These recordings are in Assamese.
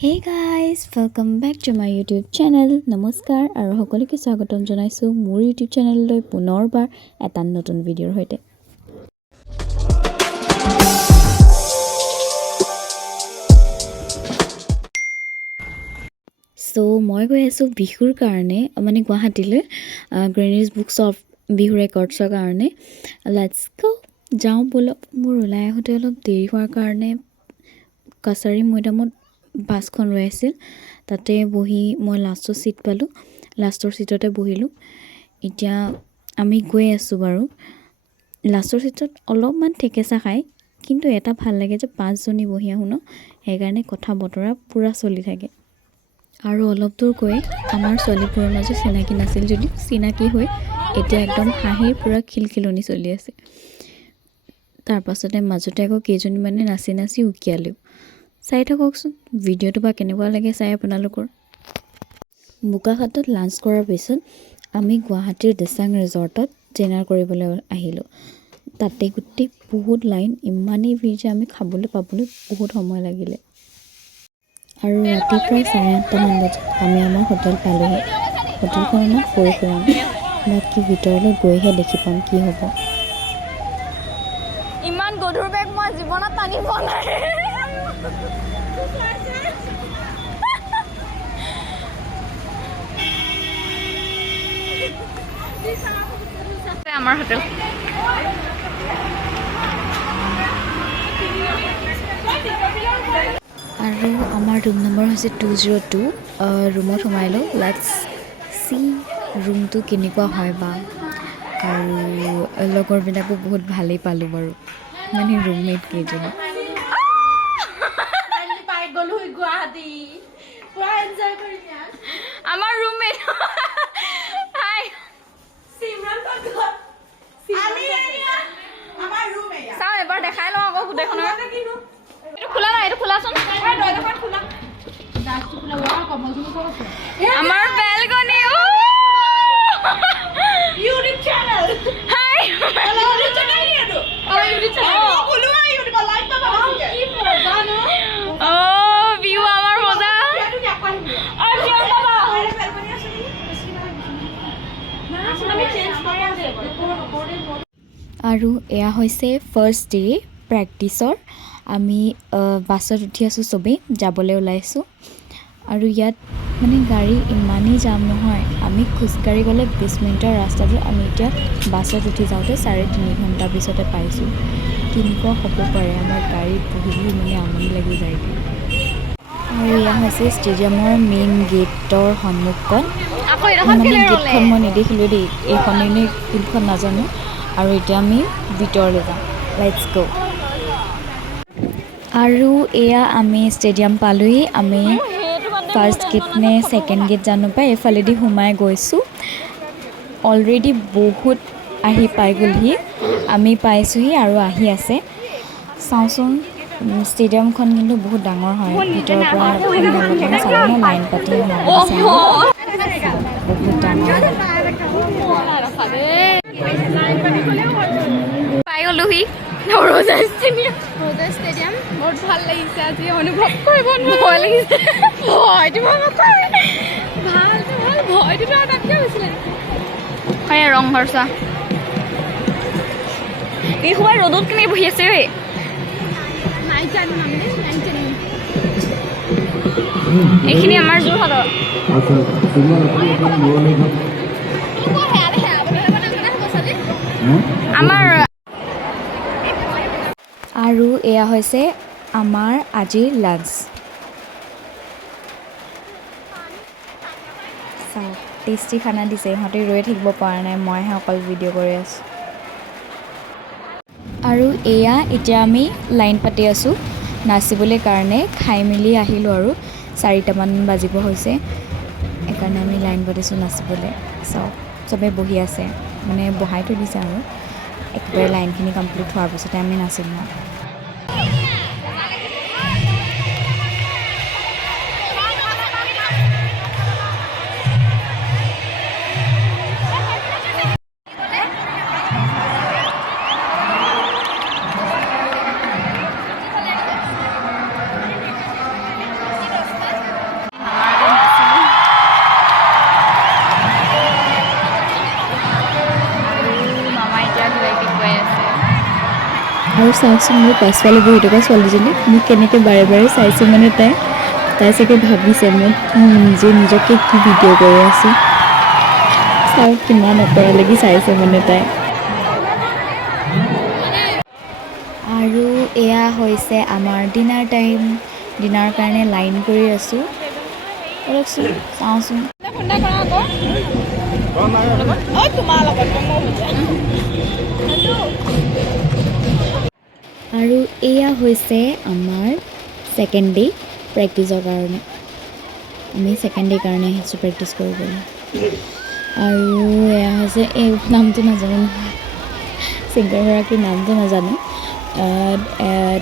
Hey guys, welcome back to my YouTube channel. নমস্কাৰ আৰু সকলোকে স্বাগতম জনাইছো মোৰ YouTube চেনেললৈ পুনৰবাৰ এটা নতুন ভিডিঅ'ৰ সৈতে। সো মই গৈ আছো বিহুৰ কাৰণে মানে গুৱাহাটীলৈ গ্ৰেনিজ বুকছ অফ বিহু ৰেকৰ্ডছৰ কাৰণে। লেটস গো যাওঁ বলক। মোৰ ওলাই আহোঁতে অলপ দেৰি হোৱাৰ কাৰণে কাছাৰী মৈদামত বাছখন ৰৈ আছিল, তাতে বহি মই লাষ্টৰ ছিট পালোঁ, লাষ্টৰ ছিটতে বহিলোঁ। এতিয়া আমি গৈ আছোঁ বাৰু। লাষ্টৰ ছিটত অলপমান ঠেকেচা খায়, কিন্তু এটা ভাল লাগে যে 5জনী বহি আহোঁ ন, সেইকাৰণে কথা বতৰা পূৰা চলি থাকে। আৰু অলপ দূৰ গৈ আমাৰ ছোৱালীবোৰৰ মাজত চিনাকি নাছিল যদিও চিনাকি হৈ এতিয়া একদম হাঁহিৰ পূৰা খিলখিলনি চলি আছে। তাৰপাছতে মাজতে আকৌ কেইজনীমানে নাচি নাচি উকিয়ালেও। চাই থাককচোন ভিডিঅ'টো বা কেনেকুৱা লাগে চাই আপোনালোকৰ। বোকাখাতত লাঞ্চ কৰাৰ পিছত আমি গুৱাহাটীৰ দিচাং ৰিজৰ্টত ডিনাৰ কৰিবলৈ আহিলোঁ। তাতে গোটেই বহুত লাইন, ইমানেই ভিৰ যে আমি খাবলৈ পাবলৈ বহুত সময় লাগিলে। আৰু ৰাতি প্ৰায় 8:30মান বজাত আমি আমাৰ হোটেল পালোহি। হোটেলখনৰ নাম পৰিপুৰম। বাকী ভিতৰলৈ গৈহে দেখি পাম কি হ'ব। ইমান গধুৰ বেগ মই জীৱনত টানি পোৱা নাই। আমাৰ হোটেল আৰু আমাৰ ৰুম নম্বৰ হৈছে 202। ৰুমত সোমাই লওঁ। লেটছ চি ৰুমটো কেনেকুৱা হয় বা। আৰু লগৰবিলাকো বহুত ভালেই পালোঁ বাৰু, মানে ৰুমমেট কেইজনী। আমাৰ ৰুমমেট চাওঁ এবাৰ দেখাই লওঁ আকৌ গোটেইখনৰ। এইটো খোলা নাই, এইটো খোলাচোন। আমাৰ balcony. YouTube channel. High view আমাৰ মজা। আৰু এয়া হৈছে ফাৰ্ষ্ট ডে প্ৰেক্টিছৰ। আমি বাছত উঠি আছোঁ, চবেই যাবলৈ ওলাইছোঁ। আৰু ইয়াত মানে গাড়ী ইমানেই জাম নহয়। আমি খোজকাঢ়ি গ'লে 20 মিনিটৰ ৰাস্তাটো আমি এতিয়া বাছত উঠি যাওঁতে 3.5 ঘণ্টাৰ পিছতে পাইছোঁ। কেনেকুৱা হ'ব পাৰে, আমাৰ গাড়ীত বহি মানে আমনি লাগি যায়গৈ। আৰু এয়া হৈছে ষ্টেডিয়ামৰ মেইন গেটৰ সন্মুখখন। মানে গেটখন মই নেদেখিলোঁ দেই, এইখনেই নে কোনখন নাজানো। আৰু এতিয়া আমি ভিতৰলৈ যাম। লেটছ গো। আৰু এয়া আমি ষ্টেডিয়াম পালোহি। আমি ফাৰ্ষ্ট গেট নে ছেকেণ্ড গেট জানো পাই এইফালেদি সোমাই গৈছোঁ। অলৰেডি বহুত আহি পাই গ'লহি, আমি পাইছোঁহি আৰু আহি আছে। চাওঁচোন ষ্টেডিয়ামখন কিন্তু বহুত ডাঙৰ হয়। ভিতৰৰ পৰা অলপমান চাব ন, লাইন পাতি বহুত ডাঙৰ হয়। পাই গ'লোহি ৰজা ষ্টেডিয়াম। বহুত ভাল লাগিছে আজি, অনুভৱ কৰিব ভয় লাগিছে। ভয়টো ভাল ভয়টো তাতকৈ হৈছিলে। হয় ৰংঘৰ চোৱা, এই সময় ৰ'দত কেনেকৈ বহি আছে ঐ। এইখিনি আমাৰ যোৰহাটৰ। আমাৰ আৰু এয়া হৈছে আমাৰ আজিৰ লাঞ্চ। চাওক টেষ্টি খানা দিছে, ইহঁতে ৰৈ থাকিব পৰা নাই, মইহে অকল ভিডিঅ' কৰি আছোঁ। আৰু এয়া এতিয়া আমি লাইন পাতি আছোঁ নাচিবলৈ কাৰণে। খাই মেলি আহিলোঁ আৰু 4টামান বাজিব হৈছে, সেইকাৰণে আমি লাইন পাতিছোঁ নাচিবলৈ। চাওক চবেই বহি আছে, মানে বহাই থৈ দিছে আৰু একেবাৰে লাইনখিনি কমপ্লিট হোৱাৰ পিছতে আমি নাচিম ন। আৰু চাওকচোন মোৰ পাছফালে বহি থকা ছোৱালীজনী মোক কেনেকৈ বাৰে বাৰে চাইছে মানে তাই চাগে ভাবিছে মোক নিজকে কি ভিডিঅ' কৰি আছোঁ চাওক কিমান অকৰা লাগি চাইছে মানে তাই আৰু এয়া হৈছে আমাৰ ডিনাৰ টাইম ডিনাৰ কাৰণে লাইন কৰি আছোঁ অলপচোন চাওঁচোন আৰু এয়া হৈছে আমাৰ ছেকেণ্ড ডে প্ৰেক্টিছৰ কাৰণে আমি ছেকেণ্ড ডে কাৰণে আহিছোঁ প্ৰেক্টিছ কৰিবলৈ আৰু এয়া হৈছে এই নামটো নাজানো নহয় ছিংগাৰগৰাকীৰ নামটো নাজানো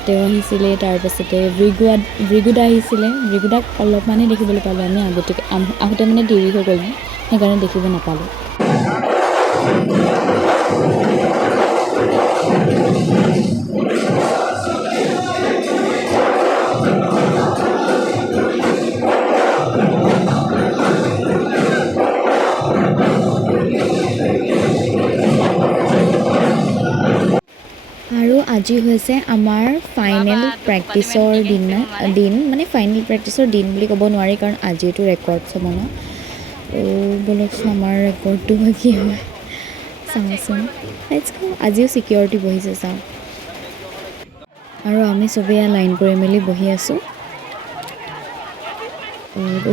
তেওঁ আহিছিলে তাৰপাছতে ভৃগুদা আহিছিলে ভৃগুদাক অলপমানেই দেখিবলৈ পালোঁ আমি আহোঁতে মানে দেৰি হৈ গ'ল সেইকাৰণে দেখিব নাপালোঁ আৰু আজি হৈছে আমাৰ ফাইনেল প্ৰেক্টিছৰ দিন মানে ফাইনেল প্ৰেক্টিছৰ দিন বুলি ক'ব নোৱাৰি কাৰণ আজিতো ৰেকৰ্ড চাব ন ব'লকচোন আমাৰ ৰেকৰ্ডটো বা কি হয় চাওঁচোন আজিও ছিকিউৰিটি বহিছে চাওঁ আৰু আমি চবেই লাইন কৰি মেলি বহি আছোঁ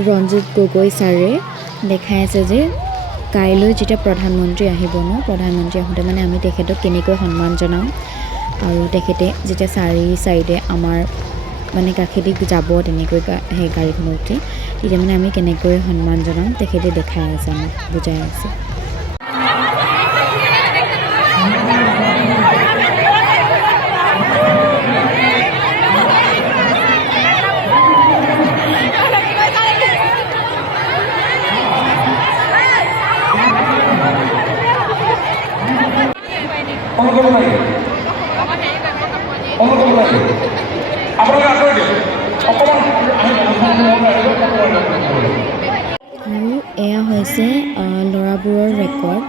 ৰঞ্জিত গগৈ ছাৰে দেখাই আছে যে কাইলৈ যেতিয়া প্ৰধানমন্ত্ৰী আহিব ন প্ৰধানমন্ত্ৰী আহোঁতে মানে আমি তেখেতক কেনেকৈ সন্মান জনাম আৰু তেখেতে যেতিয়া চাইডে আমাৰ মানে কাষেদি যাব তেনেকৈ সেই গাড়ীখনত উঠি তেতিয়া মানে আমি কেনেকৈ সন্মান জনাম তেখেতে দেখাই আছে আমাক বুজাই আছে আৰু এয়া হৈছে ল'ৰাবোৰৰ ৰেকৰ্ড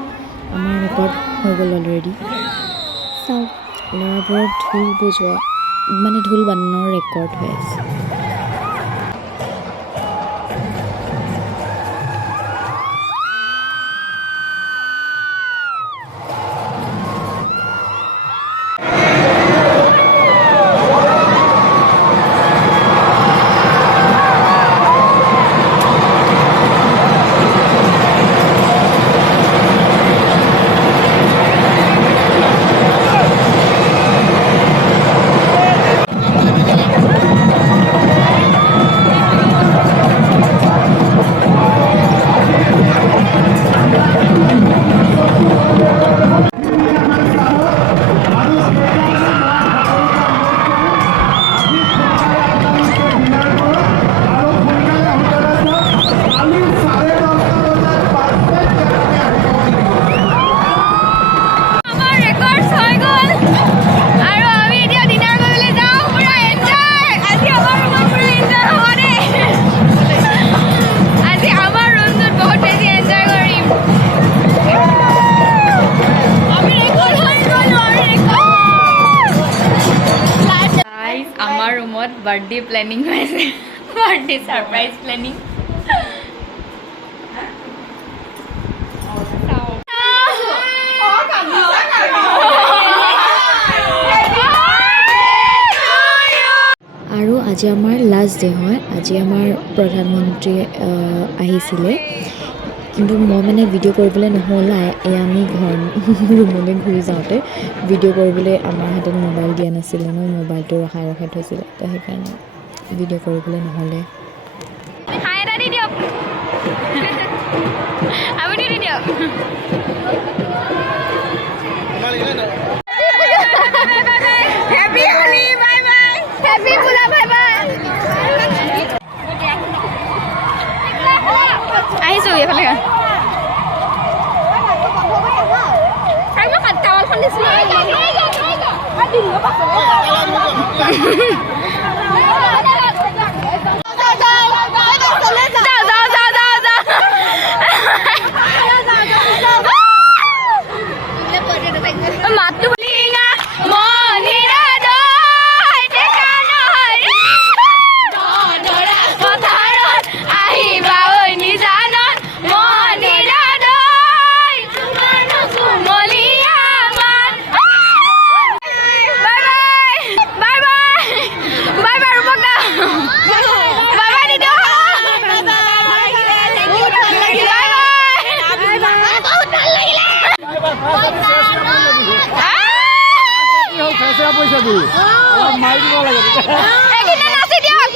আমাৰ ৰেকৰ্ড হৈ গ'ল অলৰেডি চাওক ল'ৰাবোৰৰ ঢোল বজোৱা মানে ঢোল বাদনৰ ৰেকৰ্ড হৈ আছে বাৰ্থডে প্লেনিং হৈছে বাৰ্থডে সাৰপ্ৰাইজ প্লেনিং আৰু আজি আমাৰ লাষ্ট ডে হয় আজি আমাৰ প্ৰধানমন্ত্ৰী আহিছিলে কিন্তু মই মানে ভিডিঅ' কৰিবলৈ নহ'ল আমি ৰুমলৈ ঘূৰি যাওঁতে ভিডিঅ' কৰিবলৈ আমাৰ হাতত মোবাইল দিয়া নাছিলে ন মোবাইলটো ৰখাই থৈছিলে তো সেইকাৰণে ভিডিঅ' কৰিবলৈ নহ'লে আহিছোঁ এইফালে মাতটো নেকি অলপ মাৰি দিব লাগে এইখিনিতে নাচি দিয়ক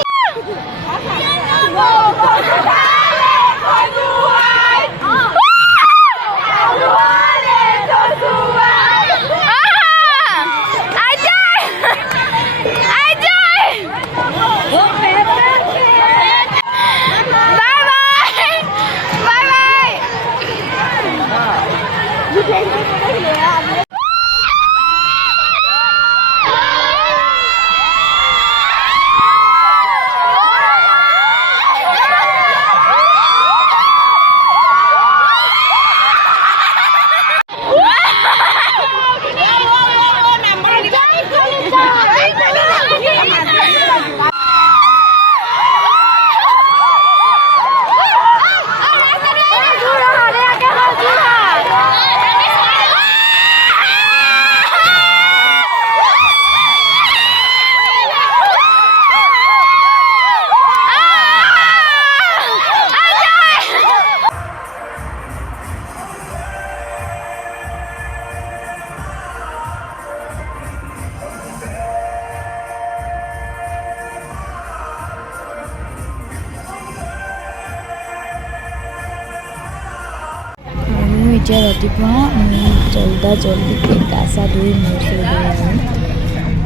আৰু এতিয়া ৰাতিপুৱা আমি জল্দিকৈ গা চা ধুই মূৰ চুৰ ধুই আৰু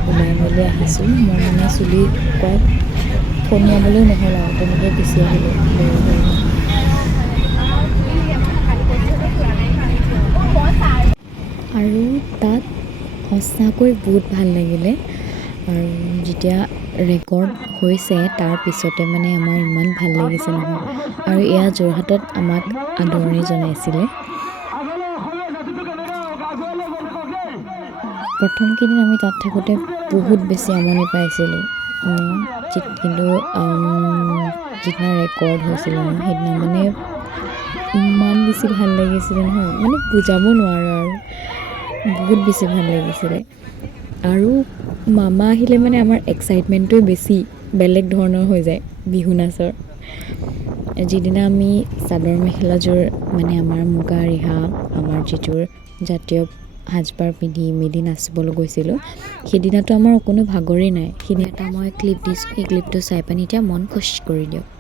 ওলাই মেলি আহিছোঁ মই মানে চুলি কয় ফণিয়াবলৈও নহ'ল আৰু তেনেকৈ গুচি আহিলোঁ আৰু তাত সঁচাকৈ বহুত ভাল লাগিলে আৰু যেতিয়া ৰেকৰ্ড হৈছে তাৰ পিছতে মানে আমাৰ ইমান ভাল লাগিছে নহয় আৰু এয়া যোৰহাটত আমাক আদৰণি জনাইছিলে প্ৰথম কেইদিন আমি তাত থাকোঁতে বহুত বেছি আমনি পাইছিলোঁ কিন্তু যিদিনা ৰেকৰ্ড হৈছিলে সেইদিনা মানে ইমান বেছি ভাল লাগিছিলে নহয় মানে বুজাব নোৱাৰোঁ আৰু বহুত বেছি ভাল লাগিছিলে আৰু মামা আহিলে মানে আমাৰ এক্সাইটমেণ্টটোৱে বেছি বেলেগ ধৰণৰ হৈ যায় বিহু নাচৰ যিদিনা আমি চাদৰ মেখেলাযোৰ মানে আমাৰ মুগা ৰিহা আমাৰ যিযোৰ জাতীয় সাজপাৰ পিন্ধি মেলি নাচিবলৈ গৈছিলোঁ সেইদিনাতো আমাৰ কোনো ভাগৰেই নাই সেইদিনা এটা মই ক্লিপ দিছোঁ সেই ক্লিপটো চাই পানি এতিয়া মন খুচ কৰি দিয়ক